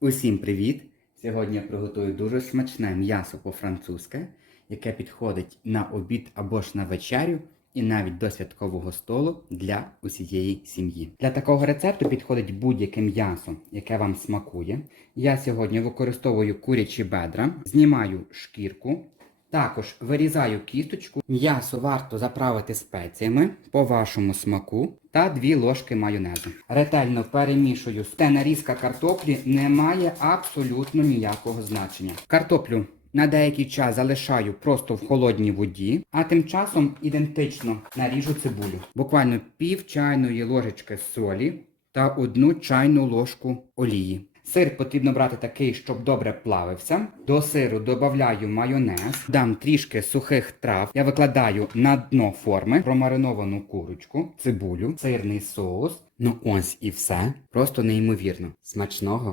Усім привіт! Сьогодні я приготую дуже смачне м'ясо по-французьке, яке підходить на обід або ж на вечерю, і навіть до святкового столу для усієї сім'ї. Для такого рецепту підходить будь-яке м'ясо, яке вам смакує. Я сьогодні використовую курячі бедра, знімаю шкірку. Також вирізаю кісточку, м'ясо варто заправити спеціями по вашому смаку та 2 ложки майонезу. Ретельно перемішую. Те нарізка картоплі не має абсолютно ніякого значення. Картоплю на деякий час залишаю просто в холодній воді, а тим часом ідентично наріжу цибулю. Буквально пів чайної ложечки солі та одну чайну ложку олії. Сир потрібно брати такий, щоб добре плавився. До сиру додаю майонез, дам трішки сухих трав. Я викладаю на дно форми промариновану курочку, цибулю, сирний соус. Ну ось і все. Просто неймовірно. Смачного.